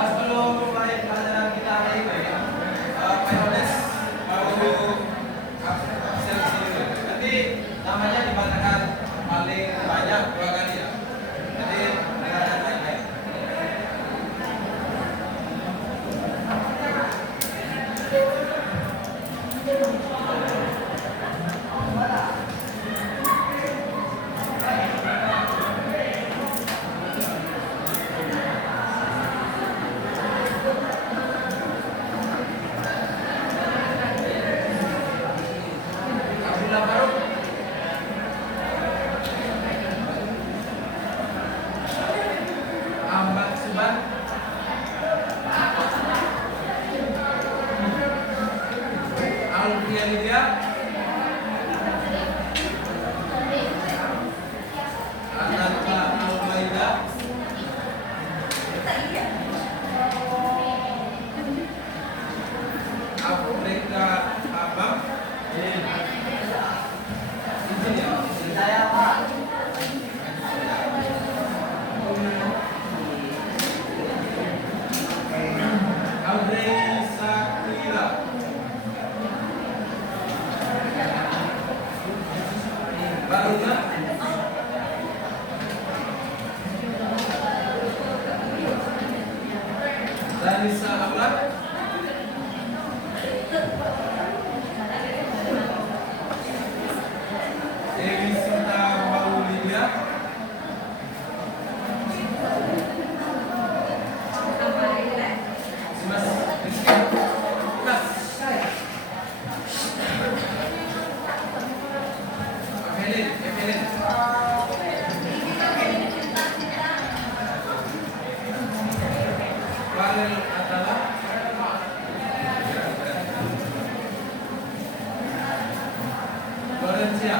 Sebelum mulai pelajaran kita hari ini, Pak Yones mau absen di sini dulu. Nanti namanya dibacakan paling banyak 2 kali ya. Jadi dengarkan baik-baik. Abdullah Faruk, Ahmad Suban, Alfian Lydia, Ananta Almaida, Afrika Abang, izin ya, izin saya Pak. Audrey Sakira, Baruna, Ranisa Ablak, Dewi Sinta Maulidia, Mas Rizky Lukas, Evelyn, Farel Atala, Florencia,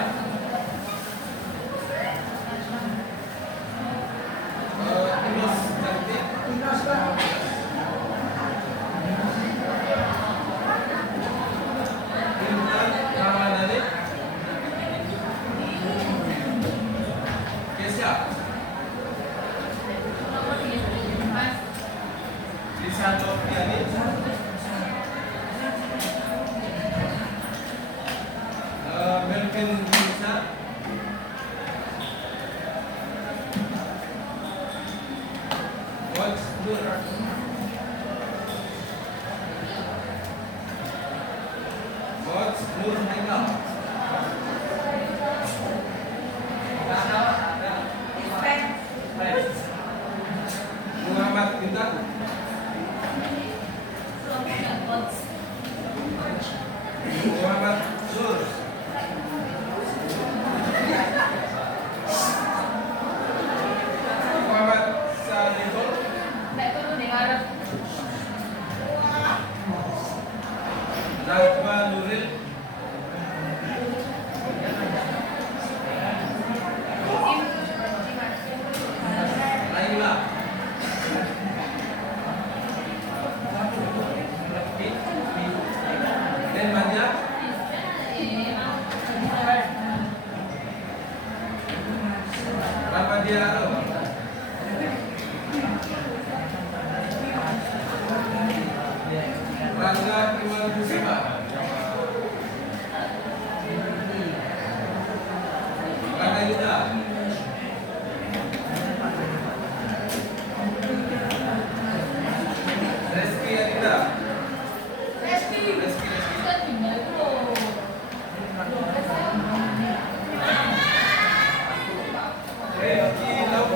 Inos Cantik, Intan Ramadhani, Kesya, Lisa Noviani, Melvin Musa, Coach Nur, Coach Nur Haikal, Muhammad Bintang, Muhammad Zur, Muhammad Salihul, Najwa Nuril, Laila, Den Manja, Ramadhan Arab, Rangga Iwan Kusuma, Rangga Yuda, Reski Adinda, Reski. Reski Laufi,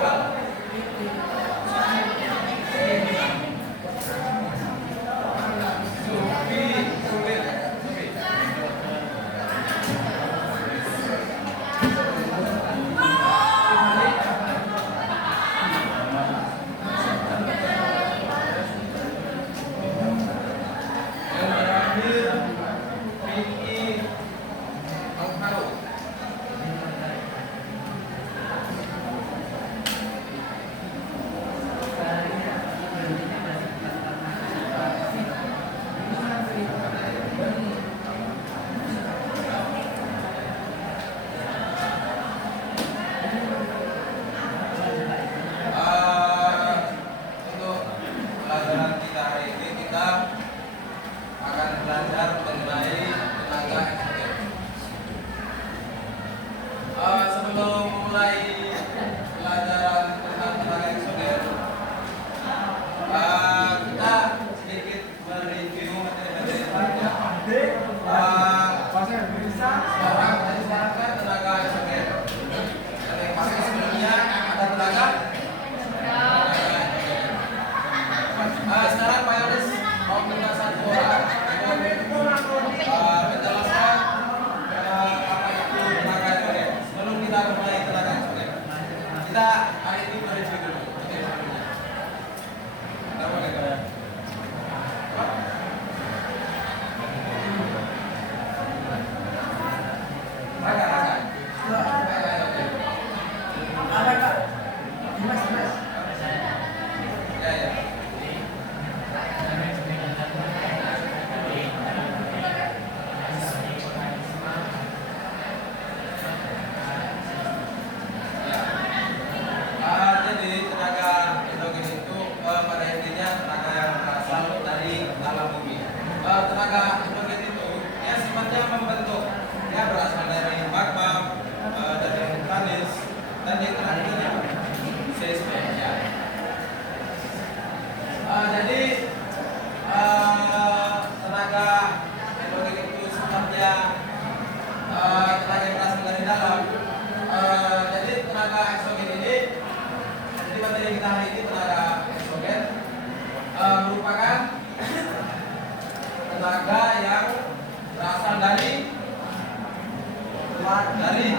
Dari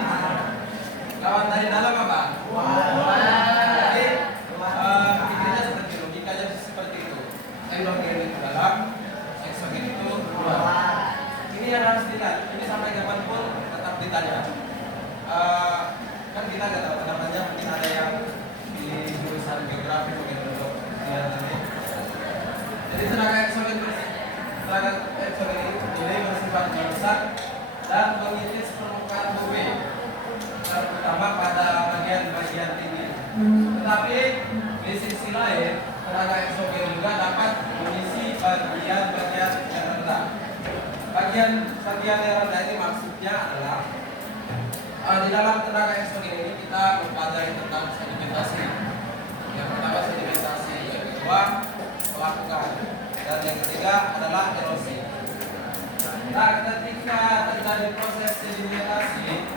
lawan dari dalam apa? Jadi pikirnya seperti itu, logikanya seperti itu. Endogen itu dalam, eksogen itu luar. Ini yang harus dilihat. Ini sampai kapanpun tetap ditanya. Kan kita nggak tahu kedepannya, mungkin ada yang di jurusan geografi mungkin untuk lihat ini. Jadi tenaga eksogen ini bersifat merusak dan mengiris permukaan bumi, terutama pada bagian tinggi. Tetapi di sisi lain, tenaga eksogen juga dapat mengisi bagian-bagian yang rendah. Bagian yang rendah ini maksudnya adalah di dalam tenaga eksogen ini kita mempelajari tentang sedimentasi. Yang pertama sedimentasi, yang kedua pelapukan, dan yang ketiga adalah erosi. Nah, ketika terjadi proses sedimentasi,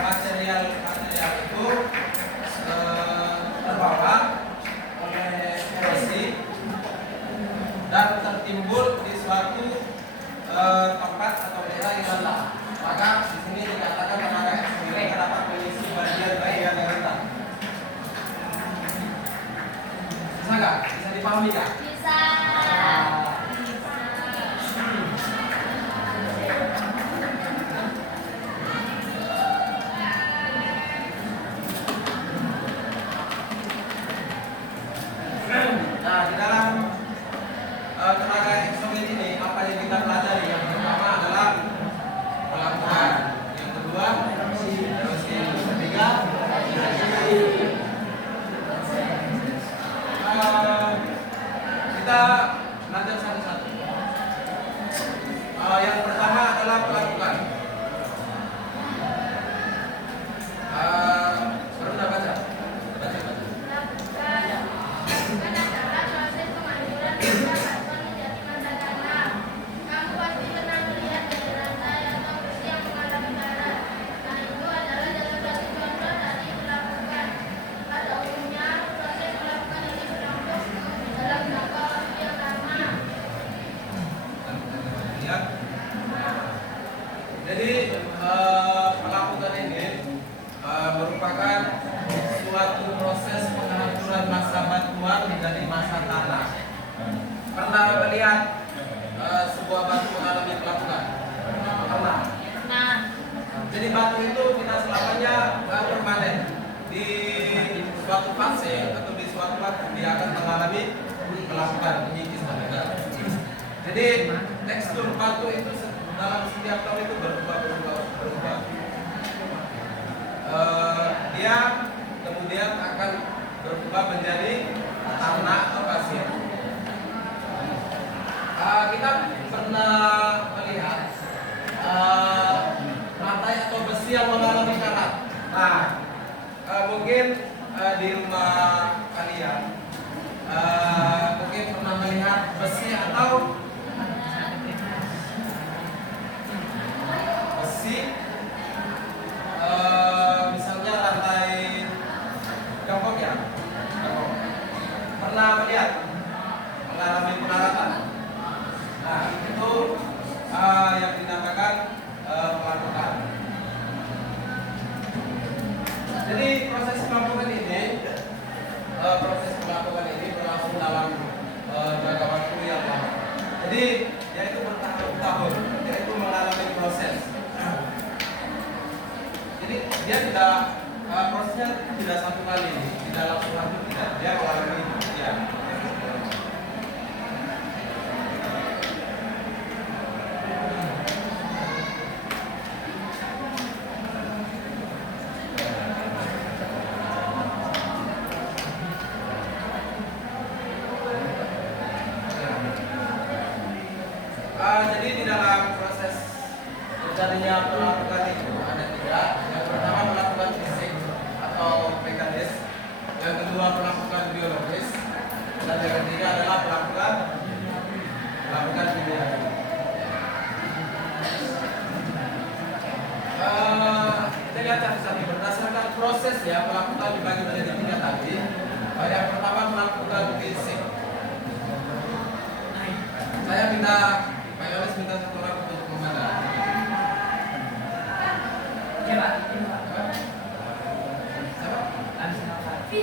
material itu terbawa oleh erosi dan tertimbul di suatu tempat atau daerah yang rendah. Maka di sini dikatakan tenaga eksogen dapat mengisi bagian-bagian yang rendah. Bisa nggak? Bisa dipahami nggak? Bisa. Nah, di dalam tenaga eksogen ini apa yang kita pelajari? Yang pertama adalah pelapukan, yang kedua erosi, yang ketiga kita belajar satu-satu. Yang pertama adalah pelapukan. Pernah baca? Baca. Jadi pelapukan ini merupakan suatu proses penghancuran massa batuan menjadi massa tanah. Pernah melihat sebuah batu mengalami pelapukan? Pernah. Nah, Jadi batu itu tidak selamanya permanen. Di suatu fase atau di suatu waktu dia akan mengalami pelapukan, mengikis dan negara. Jadi tekstur batu itu dalam setiap tahun itu berubah. Dia kemudian akan berubah menjadi tanah atau pasir. Kita pernah melihat rantai atau besi yang mengalami karat. Nah, mungkin di rumah kalian mungkin pernah melihat besi atau misalnya rantai jongkok ya, pernah melihat mengalami penaratan. Nah, itu yang dinamakan pelapukan. Jadi proses pelapukan ini berlangsung dalam jangka waktu yang lama. Jadi yaitu bertahun-tahun, yaitu mengalami proses. Jadi dia tidak prosesnya tidak satu kali, tidak langsung lanjut, tidak, dia mengalami ya. Jadi di dalam proses terjadinya pelapukan itu ada tiga. Yang pertama pelapukan fisik atau mekanis, yang kedua pelapukan biologis, dan yang ketiga adalah pelapukan kimia. Kita lihat satu-satu berdasarkan proses ya, pelapukan dibagi menjadi tiga tadi. Yang pertama pelapukan fisik. Saya minta Pak Yoris minta satu orang untuk memandang.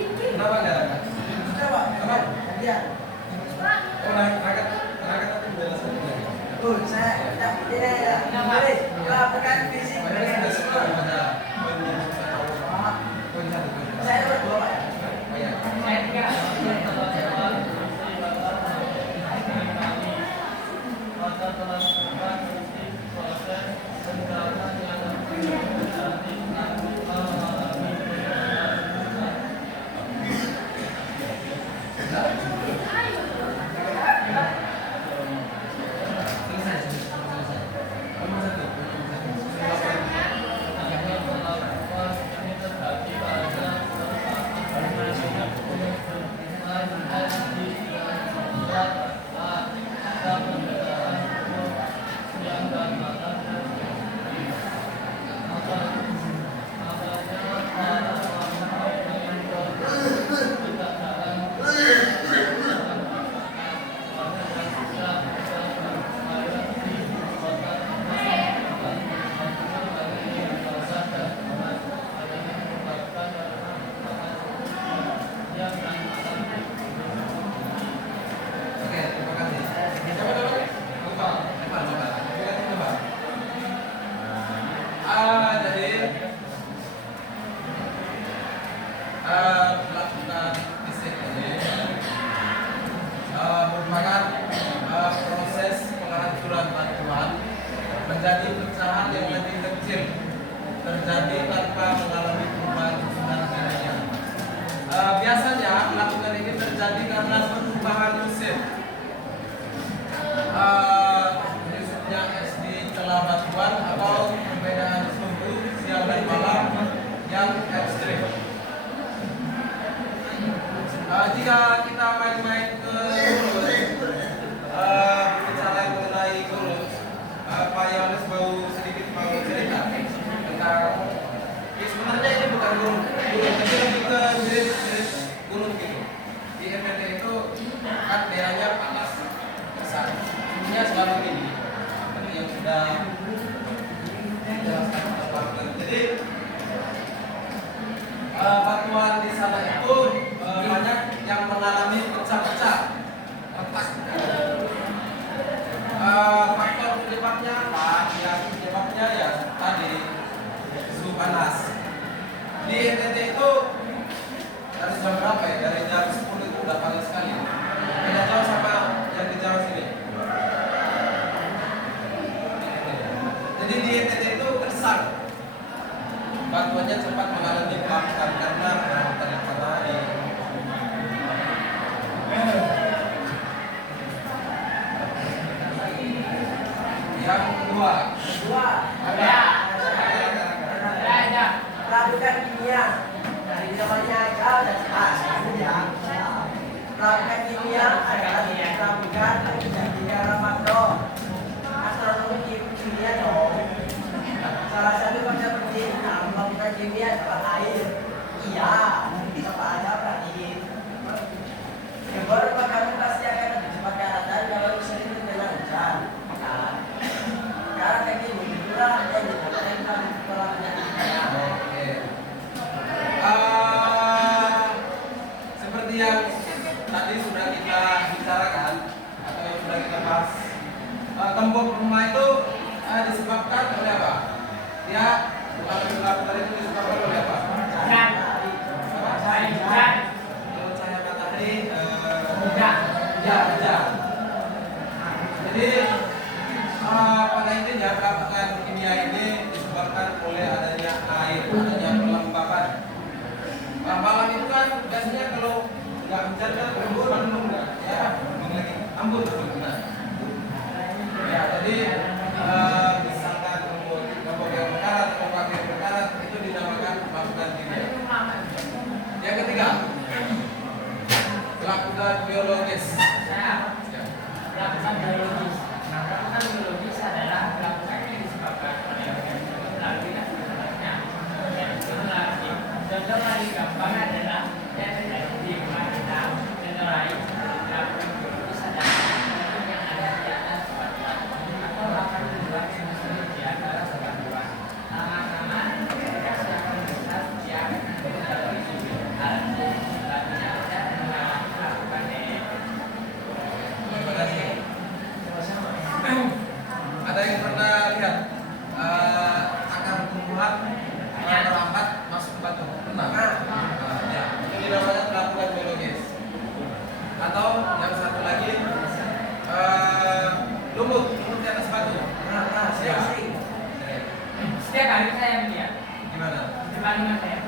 Kenapa nggak angkat? Sudah Pak. Apa? Iya. Oh, angkat tapi bela saja. Oh, saya ini ya. Bukan fisik. Padahal sudah semua pada Saya berdua Pak. oh ya. Saya tiga. Oke, terima kasih. Coba dulu. Lupa. Lupa. Coba. Jadi melakukan fisik ini merupakan proses penghancuran batuan menjadi pecahan yang lebih kecil terjadi tanpa mengalami perubahan susunan kimia. Biasanya melakukan ini terjadi karena perubahan mesin menyusutnya es di celah batuan atau perbedaan suhu siang dan malam yang ekstrim. Jika kita main-main ke Gurun, bicara mengenai Gurun, Pak Yohanes sedikit mau cerita tentang sebenarnya ini bukan gunung, tapi lebih ke jenis gunung gitu. Di MNT itu kan daerahnya panas, besar, suhunya selalu tinggi. Seperti yang sudah dijelaskan oleh Pak Yohanes. Jadi batuan di sana itu banyak yang mengalami pecah-pecah, retak. Faktor penyebabnya apa? Ya penyebabnya ya tadi suhu panas. Di NTT itu dari jam berapa ya? Dari jam 10 itu udah panas sekali. Beda jauh sama yang di Jawa sini. Jadi di NTT itu kesan batuannya cepat mengalami pelapukan karena perawatan matahari. Yang kedua, Ada. Ramukan kimia dari zamannya Ekal dan Pas ya. Ramukan kimia adalah ramukan tiga Ramadho. Astronomi kimia dong. Salah satu konsep penting dalam melakukan kimia adalah air. Iya, apa aja berarti. Beberapa kamu pasti akan lebih cepat karatan kalau sering terkena hujan. Kan? Karena kayak gini, itulah yang dikatakan dalam peperangan kimia. Seperti yang tadi sudah kita bicarakan atau yang sudah kita bahas, tembok rumah itu disebabkan oleh apa? Ya, bukan itu disebabkan oleh apa? Kalau cahaya matahari, hujan. Jadi pada intinya perawatan kimia ini disebabkan oleh adanya air, adanya pelembapan. Malam itu kan biasanya kalau nggak hujan kan embun nggak, ya embun benar. Ya, jadi misalkan kelompok yang berkarat, kelompok yang berkarat itu dinamakan melakukan kimia. Yang ketiga, melakukan biologis. Melakukan biologis. Nah, melakukan biologis adalah melakukan yang disebabkan oleh melalui akibatnya. Contoh paling gampang adalah yang terjadi di rumah kita, contoh lain melakukan biologis adalah yang ada di atas batuan atau merambat masuk ke batu. Pernah? Ya, itu namanya pelabuhan biologis. Atau yang satu lagi lumut di atas batu. Ya. Setiap hari saya melihat Gimana? di Bandung saya.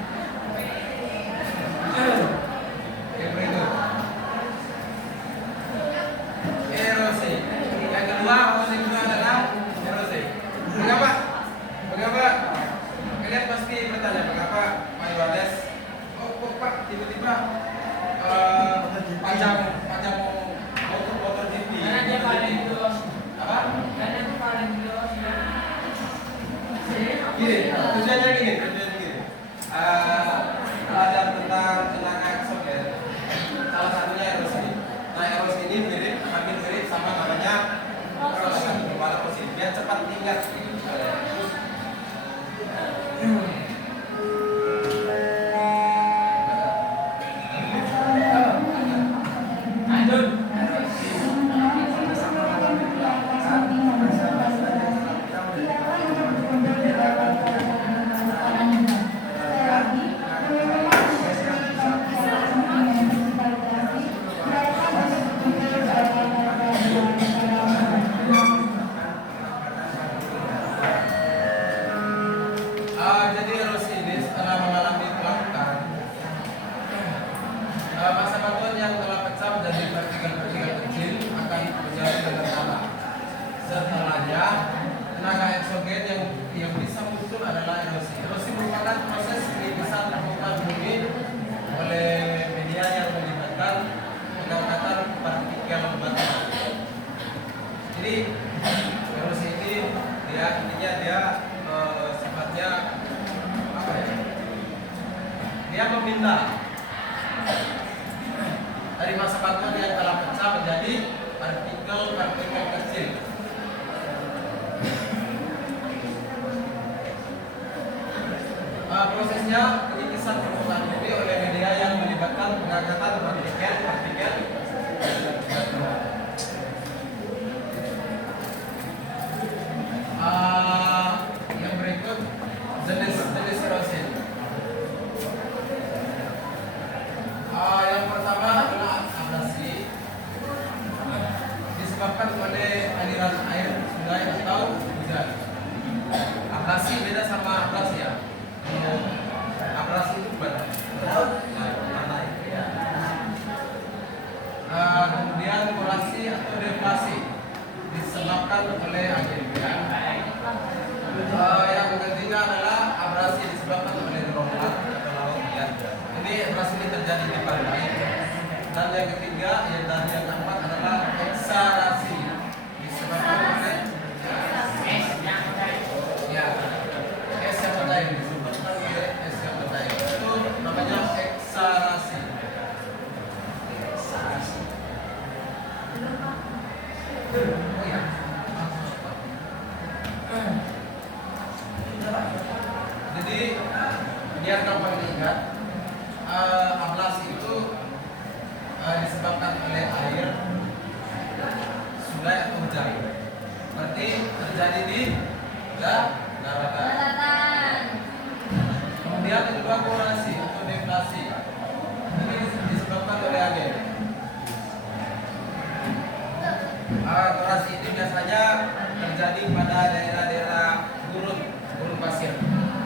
Yang berikut. Erosi. Yang kedua adalah erosi. Mengapa? Kalian pasti bertanya mengapa Mayores? Kok Pak tiba-tiba panjang motor GP? Karena dia paling luas. Apa? Karena dia paling luas. Gini, tujuannya gini. Belajar tentang tenaga eksogen. Salah satunya erosi. Nah, erosi ini hampir mirip sama namanya erosi berwarna positif. Biar cepat ingat gitu. Jadi erosi ini setelah mengalami pelangkan masa batuan yang telah pecah menjadi partikel-partikel kecil akan menjadi dengan tanah. Setelahnya tenaga eksogen yang bisa muncul adalah erosi. Erosi merupakan proses penipisan permukaan bumi oleh media yang melibatkan pengangkatan partikel batu. Jadi erosi ini intinya dia sifatnya apa ya? Dia memindah dari masa batuan yang telah pecah menjadi partikel kecil. Prosesnya penipisan permukaan bumi oleh media yang melibatkan pengangkatan partikel yang berikut jenis erosi. Yang pertama adalah abrasi, disebabkan oleh aliran air sungai atau hujan. Abrasi beda sama abrasi ya. Abrasi itu tanah. Kemudian korasi atau deflasi disebabkan oleh angin. Yang ketiga adalah abrasi disebabkan oleh gelombang atau laut ya. Ini abrasi ini terjadi di pantai. Dan yang ketiga, yang keempat adalah eksarasi disebabkan oleh es yang mencair disebabkan oleh es yang mencair. Itu namanya eksarasi. Oh ya. Jadi biar gampang diingat, ablasi itu disebabkan oleh air, sungai atau hujan. Berarti terjadi di daratan. Kemudian yang kedua korasi atau deflasi. Ini disebabkan oleh angin. Korasi ini biasanya terjadi pada daerah-daerah gurun pasir.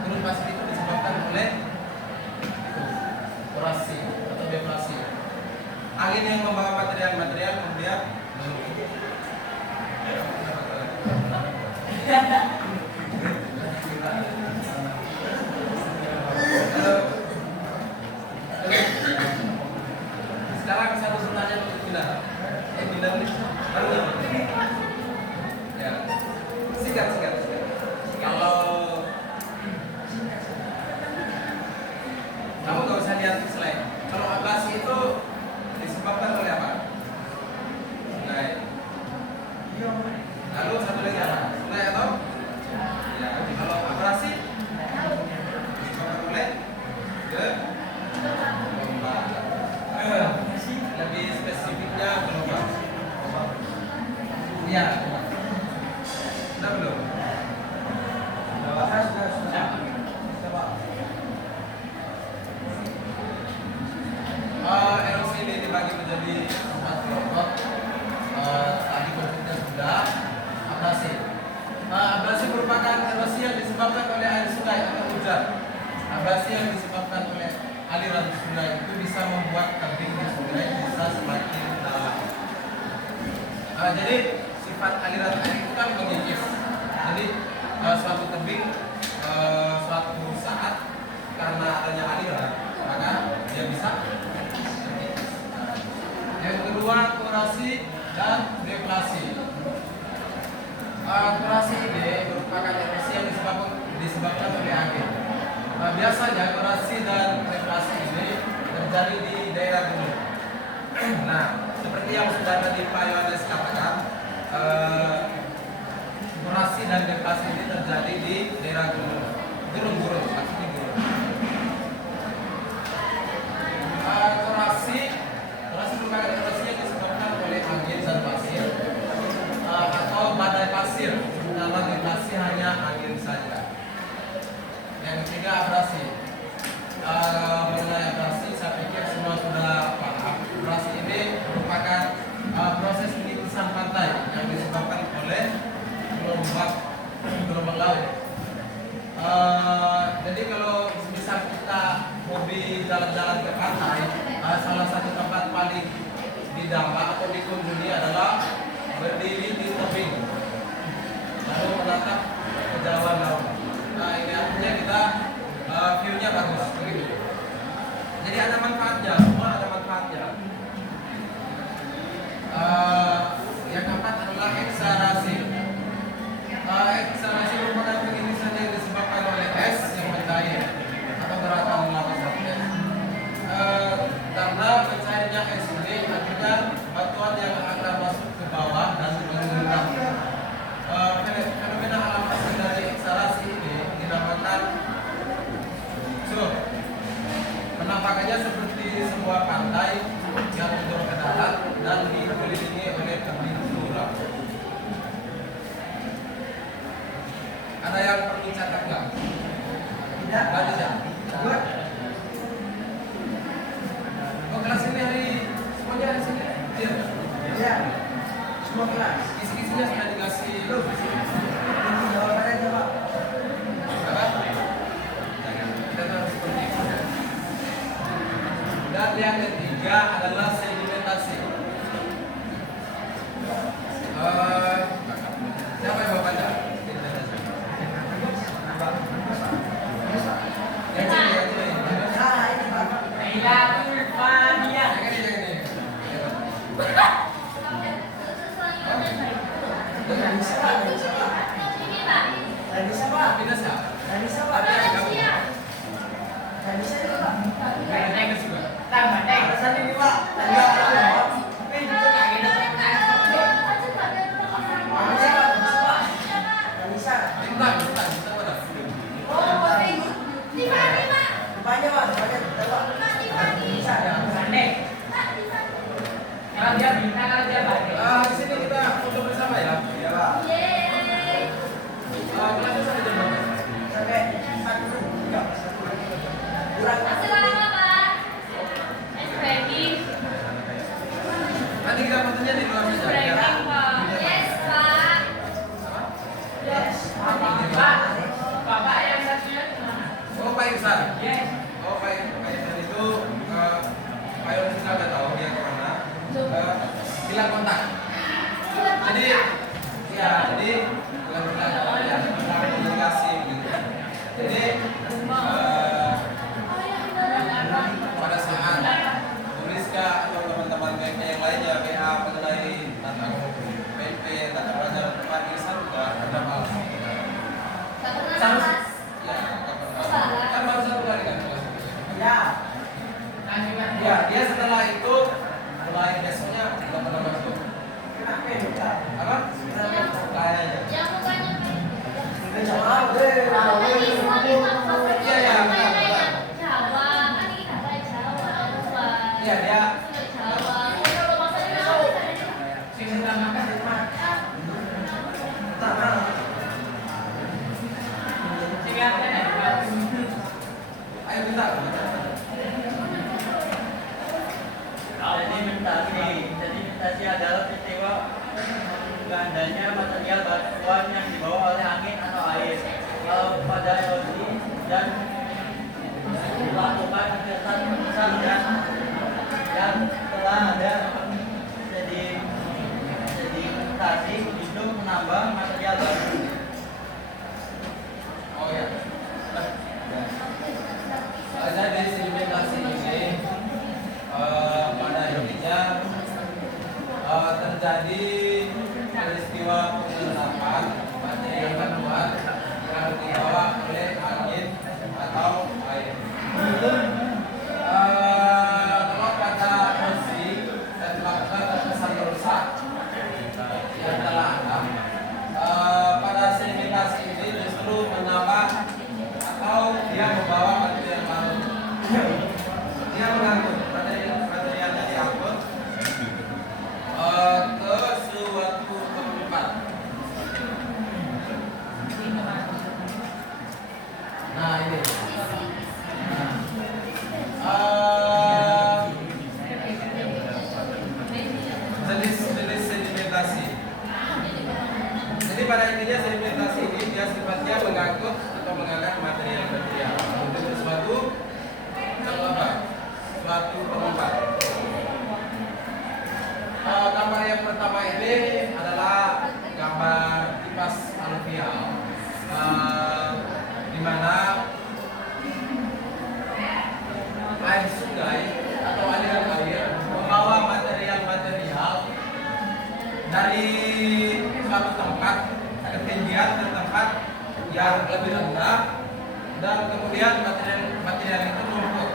Gurun pasir itu disebabkan oleh korasi atau deflasi. Angin yang membawa material kemudian sekarang saya harus tanya untuk bilang ya, singkat. Kalau kamu nggak usah lihat slide. Kalau ablasi itu disebabkan oleh apa? abrasi yang disebabkan oleh aliran sungai itu bisa membuat tebing di sungai bisa semakin dalam. Jadi sifat aliran air itu kan mengikis. Jadi suatu tebing suatu saat karena adanya aliran maka dia bisa mengikis. Yang kedua, korasi dan deflasi. Korasi ini merupakan erosi yang disebabkan oleh angin. Biasanya korasi dan deflasi ini terjadi di daerah gunung. Nah, seperti yang sudah tadi Pak Yohanes katakan, korasi dan deflasi ini terjadi di daerah gunung, maksudnya gunung. Korasi merupakan erosi yang disebabkan oleh angin dan pasir atau badai pasir. Sementara deflasi hanya angin saja. Yang ketiga, abrasi. Mengenai abrasi, saya pikir semua sudah paham. Abrasi ini merupakan proses pengikisan pantai yang disebabkan oleh gelombang laut. Jadi kalau misal kita hobi jalan-jalan ke pantai, salah satu tempat paling didampak atau dikunjungi adalah berdiri di tebing lalu menatap kejauhan laut. Nah, ini artinya kita view-nya bagus begitu. Jadi ada manfaatnya, semua ada manfaatnya. Yang keempat adalah eksarasi. Eksarasi merupakan pengikisan yang disebabkan oleh es yang mencair atau gerakan lava es. Karena mencairnya es ini akhirnya batuan yang akan masuk ke bawah dan menggunakan fenomena alam asli dari eksarasi ini dinamakan surf. Penampakannya seperti sebuah pantai yang menjorok ke darat dan dikelilingi oleh tebing curam. Ada yang perlu catat nggak? Tidak. Lanjut ya. Oh, kelas ini hari semuanya hari sini. Iya. Ya, semua kelas. Kisi-kisinya sudah dikasih. Ini jawabannya coba. Apa? Jangan. Kita harus seperti itu. Dan yang ketiga adalah sedimentasi. Siapa yang mau baca? Yang ini. Nah, ini Pak. Ilatul Fania. Yang ini. Nggak bisa Pak, nggak bisa Pak. Nggak bisa Pak. Tidak sah. Nggak bisa Pak. Nggak bisa itu Pak. Tambah, Alasan ini Pak. Tadi catatan pesan dan yang telah ada sedimentasi itu menambah material baru. Oh ya. Jadi sedimentasi ini pada intinya terjadi peristiwa pengendapan material bantuan yang dibawa oleh angin atau air. Kalau pada posisi dan melakukan terkesan rusak yang telah ada, pada sedimentasi ini justru menambah atau dia membawa material baru. Dia mengangkut materialnya diangkut ke suatu tempat. Nah ini. Jenis sedimentasi. Jadi pada intinya sedimentasi ini dia sifatnya mengangkut atau mengangkat material-material untuk suatu tempat. Gambar yang pertama ini adalah gambar kipas aluvial, di mana air sungai atau aliran air membawa material-material dari suatu tempat ketinggian ke tempat yang lebih rendah dan kemudian material itu numpuk.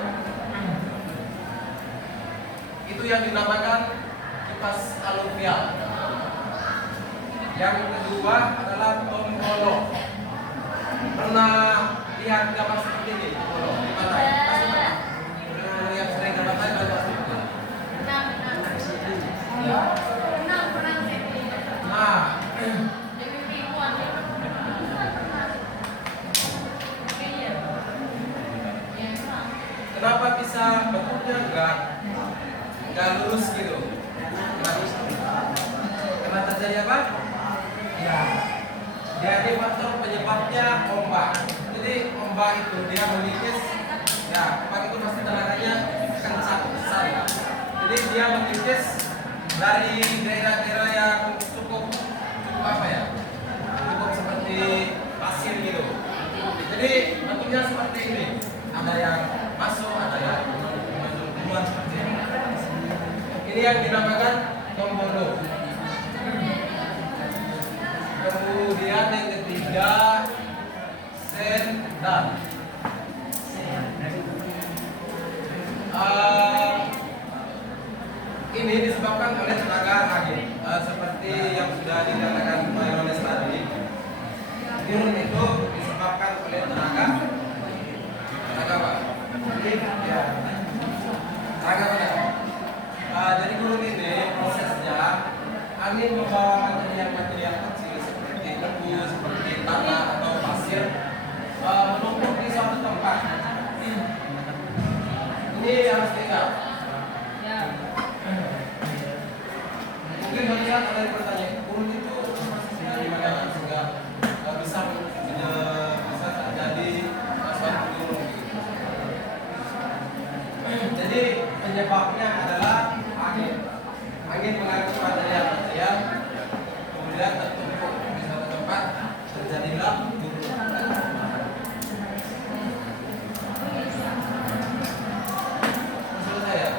Itu yang dinamakan kipas aluvial. Yang kedua adalah tombolo. Pernah lihat gambar seperti ini? Tombolo di mana? Yang sering gambar saya pasti pernah. Ya. Nah, kenapa bisa bentuknya enggak lurus gitu? Karena terjadi apa? Ya, jadi faktor penyebabnya ombak. Jadi ombak itu dia mengikis, ya ombak itu pasti tenaganya kencang besar ya. Jadi dia mengikis dari daerah-daerah yang cukup apa ya? Cukup seperti pasir gitu. Jadi bentuknya seperti ini. Ada yang masuk, ada yang keluar seperti ini. Ini yang dinamakan tombolo. Kemudian yang ketiga sendal. Ini disebabkan oleh tenaga angin, seperti yang sudah dikatakan oleh Roles tadi. Gurun itu disebabkan oleh tenaga apa? Ya. Tenaga apa? Jadi gurun ini prosesnya angin membawa material kecil seperti debu, seperti tanah atau pasir menumpuk di suatu tempat. Ini harus diingat. Mungkin banyak ada yang bertanya, gurun itu prosesnya gimana sehingga bisa terjadi suatu gurun gitu. Jadi penyebabnya adalah angin. Angin mengangkut material, kemudian tertumpuk di suatu tempat, terjadilah gurun. Selesai ya?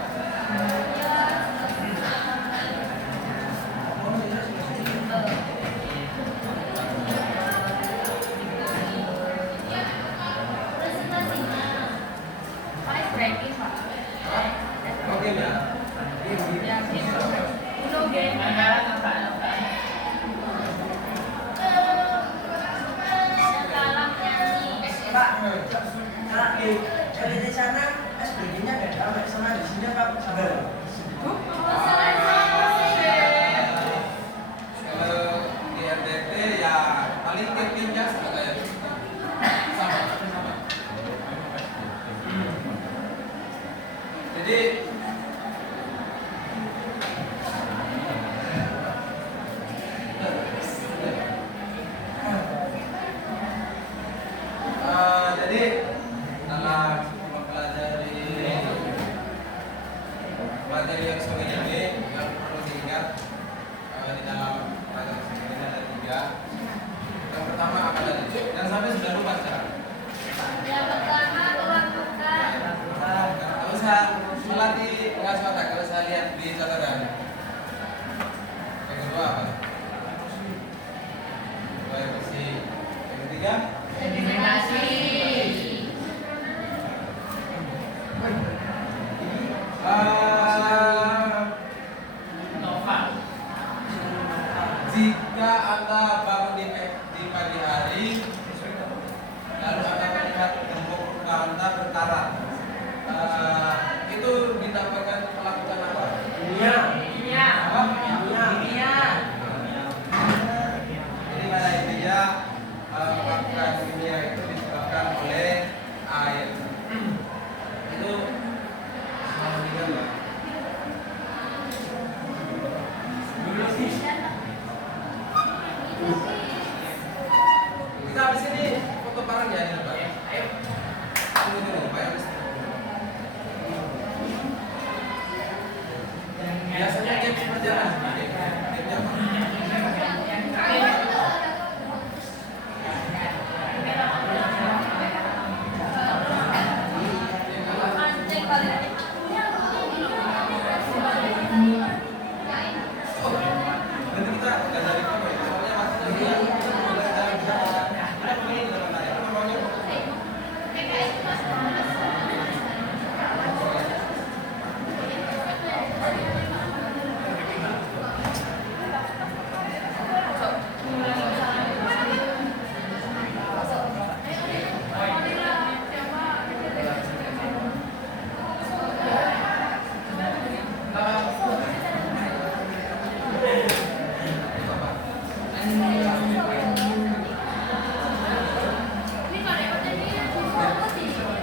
Oke ya. Pak, kalau di sana SBG-nya beda sama di sini apa? Sama. Kalau di RDT ya paling kepingnya sama kayak sama. Jadi jadi dalam mempelajari materi yang sore ini yang perlu diingat di dalam pelajaran sore ini ada 3. Yang pertama apa tadi? Yang sampai sudah lupa sekarang. Yang pertama uang bukan. Kalau saya melatih pengas otak, kalau saya lihat di catatan. Yang kedua apa? Kedua emosi. Yang ketiga? Sedimentasi. Nova. Jika Anda bangun di pagi hari, lalu Anda melihat tembok rumah Anda berkarat, itu didapatkan melakukan apa? Kimia. Kimia. Apa? Kimia. Jadi pada intinya melakukan kimia itu disebabkan oleh air. Itu selalu digambar. Kita habis ini foto bareng ya, Pak. Ayo. Tunggu dulu, Pak. Biasanya dia berjalan. Dia apa? Mancing paling. Nanti kita akan dari apa ya? Soalnya masih kita begini dalam tadi. Apa maunya?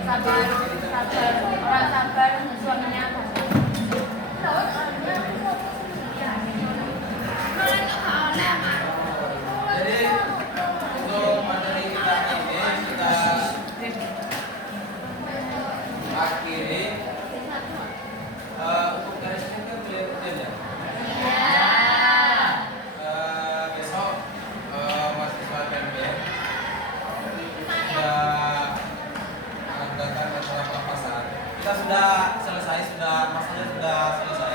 Sabar, sabar, orang sabar suaminya apa? Jadi untuk materi kita ini kita akhiri. Untuk garisnya kan boleh ujian ya. Besok mahasiswa PMB sudah akan datang ke surat papasan. Kita sudah selesai, masalahnya sudah selesai.